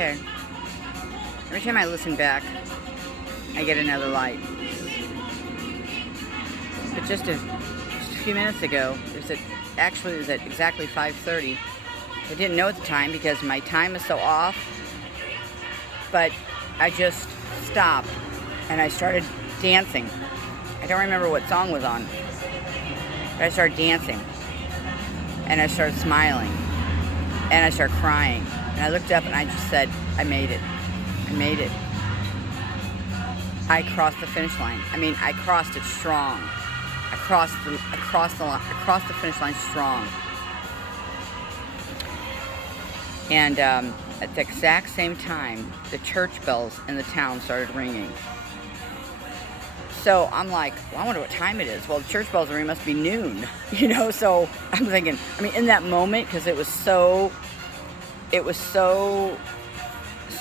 okay. Every time I listen back, I get another light. But just a few minutes ago, it was at exactly 5:30. I didn't know at the time because my time is so off, but I just stopped and I started dancing. I don't remember what song was on, but I started dancing and I started smiling and I started crying and I looked up and I just said, I made it. I made it. I crossed the finish line. I mean, I crossed it strong. I crossed the finish line strong. And at the exact same time, the church bells in the town started ringing. So I'm like, well, I wonder what time it is. Well, the church bells ring, must be noon, So I'm thinking, in that moment, because it was so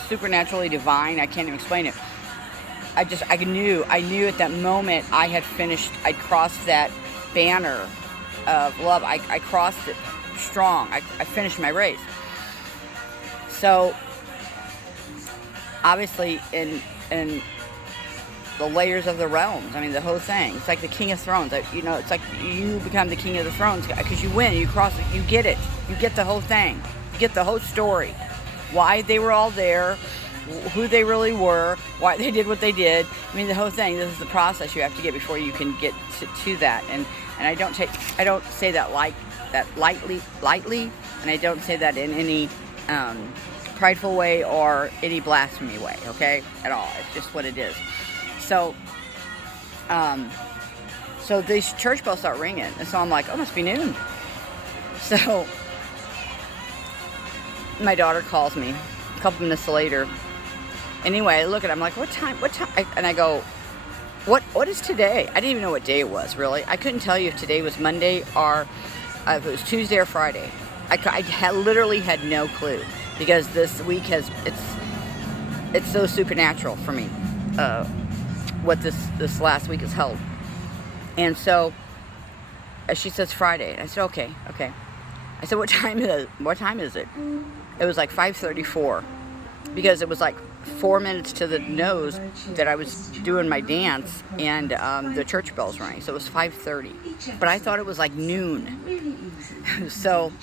supernaturally divine, I can't even explain it. I knew at that moment I had finished. I'd crossed that banner of love. I crossed it strong. I finished my race. So obviously in the layers of the realms, the whole thing. It's like the King of Thrones. It's like you become the King of the Thrones because you win. You cross it. You get it. You get the whole thing. You get the whole story. Why they were all there. Who they really were, why they did what they did. The whole thing. This is the process you have to get before you can get to that. And I don't say that lightly, and I don't say that in any prideful way or any blasphemy way. Okay, at all. It's just what it is. So, so these church bells start ringing, and so I'm like, oh, it must be noon. So my daughter calls me a couple minutes later. Anyway, I look at it, I'm like, what time? And I go, what is today? I didn't even know what day it was, really. I couldn't tell you if today was Monday or if it was Tuesday or Friday. I literally had no clue because this week it's so supernatural for me, what this last week has held. And so she says Friday. And I said, okay. I said, what time is it? It was like 5:34 because it was like 4 minutes to the nose that I was doing my dance and the church bells rang. So it was 5:30. But I thought it was like noon. So,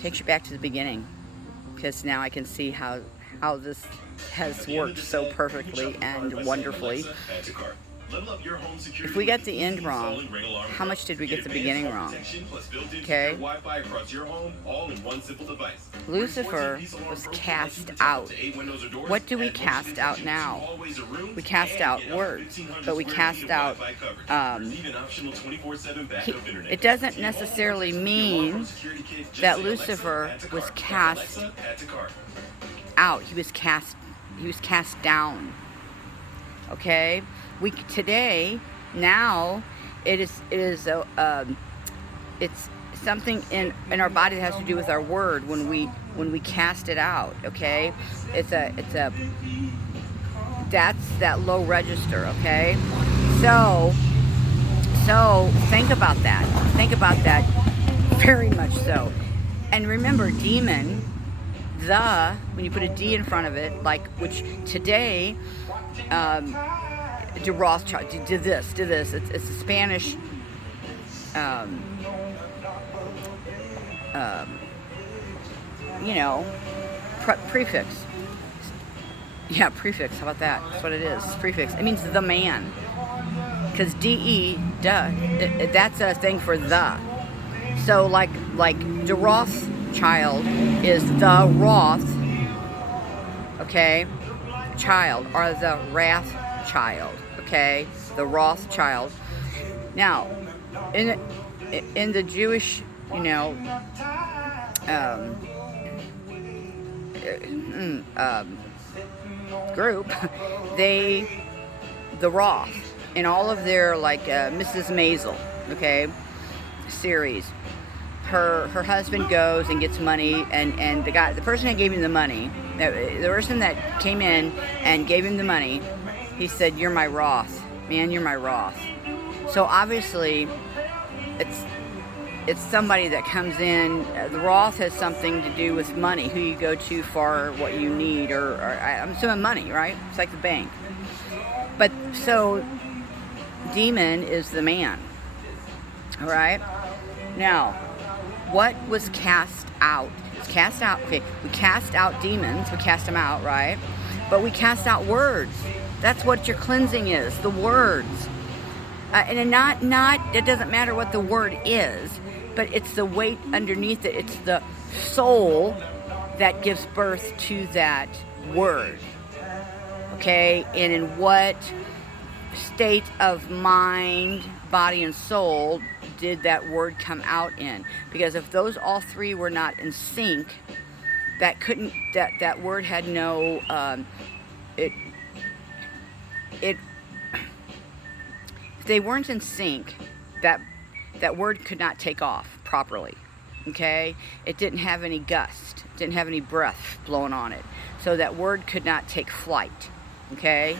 takes you back to the beginning because now I can see how this has worked so perfectly and wonderfully. If we got the end wrong, how much did we get the beginning wrong? Okay? Lucifer was cast out. What do we cast out now? We cast out words, but we cast out... it doesn't necessarily mean that Lucifer was cast out. He was cast down. Okay? Today, now, it's something in our body that has to do with our word when we cast it out. Okay, that's that low register. Okay, so think about that very much so. And remember, demon, when you put a D in front of it, which today, de Rothschild, do this. It's a Spanish prefix. Yeah, prefix. How about that? That's what it is. Prefix. It means the man. Because D-E, duh. That's a thing for the. So like de Rothschild is the Roth, okay, child, or the wrath child. Okay, the Rothschild. Now, in the Jewish, group, the Roth, in all of their Mrs. Maisel, okay, series, her husband goes and gets money, and the person that gave him the money, the person that came in and gave him the money, he said, "You're my Roth, man. You're my Roth." So obviously, it's somebody that comes in. The Roth has something to do with money, who you go to for what you need, or I'm assuming money, right? It's like the bank. But so demon is the man. All right. Now, what was cast out? It's cast out. Okay, we cast out demons. We cast them out, right? But we cast out words. That's what your cleansing is. The words. And not. It doesn't matter what the word is, but it's the weight underneath it. It's the soul that gives birth to that word. Okay, and in what state of mind, body, and soul did that word come out in? Because if those all three were not in sync, that word had no if they weren't in sync, that word could not take off properly. Okay, it didn't have any gust, didn't have any breath blowing on it, so that word could not take flight. Okay.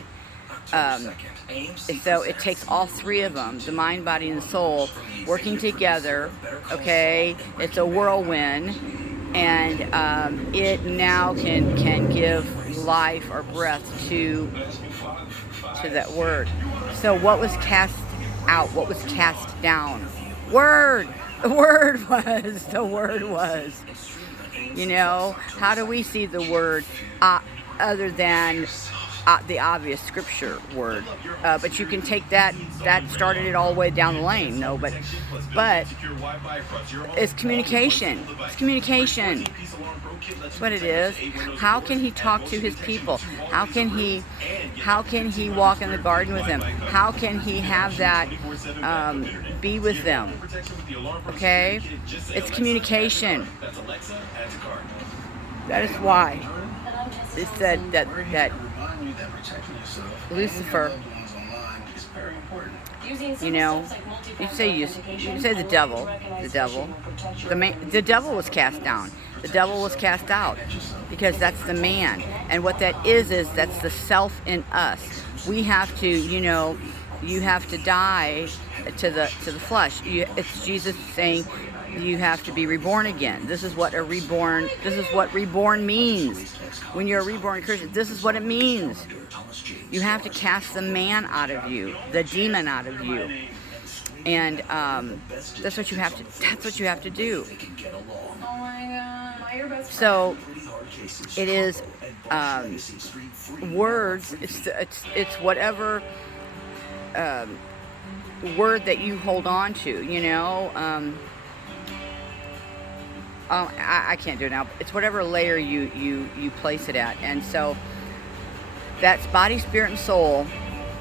So it takes all three of them, the mind, body, and soul, working together. Okay, it's a whirlwind, and it now can give life or breath to that word. So what was cast out? What was cast down? Word. The word was. You know, how do we see the word other than the obvious scripture word? But you can take that started it all the way down the lane. No, but it's communication. It's communication. That's what it is. How can he talk to his people? How can he walk in the garden with them? How can he have that be with them? Okay, it's communication. That is why it said that Lucifer, you know, you say the devil, the devil was cast down. The devil was cast out, because that's the man, and what that is that's the self in us. We have to, you have to die to the flesh. It's Jesus saying you have to be reborn again. This is what reborn means. When you're a reborn Christian, this is what it means. You have to cast the man out of you, the demon out of you, and that's what you have to do. So it is words. It's whatever word that you hold on to. I can't do it now. It's whatever layer you place it at, and so that's body, spirit, and soul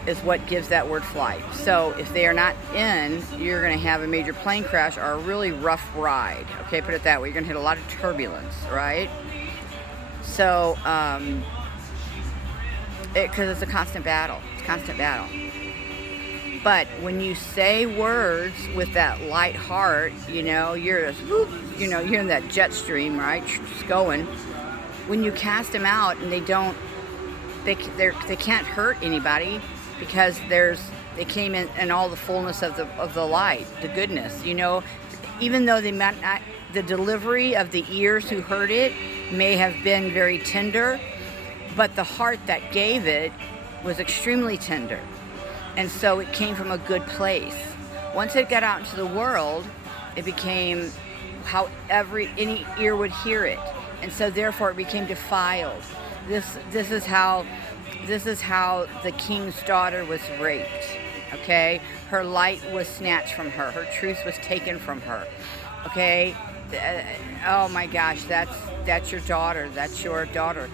is what gives that word flight. So if they are not in, you're going to have a major plane crash or a really rough ride. Okay, put it that way. You're going to hit a lot of turbulence, right? So, because it's a constant battle. It's a constant battle. But when you say words with that light heart, you're just, whoop, you're in that jet stream, right? Just going. When you cast them out and they can't hurt anybody, because they came in all the fullness of the light, the goodness. Even though the delivery of the ears who heard it may have been very tender, but the heart that gave it was extremely tender. And so it came from a good place. Once it got out into the world, it became how any ear would hear it. And so therefore it became defiled. This is how the king's daughter was raped. Okay? Her light was snatched from her. Her truth was taken from her. Okay? Oh my gosh, that's your daughter. That's your daughter.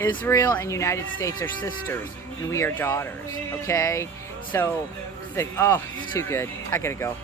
Israel and United States are sisters, and we are daughters. Okay? So, it's too good. I gotta go.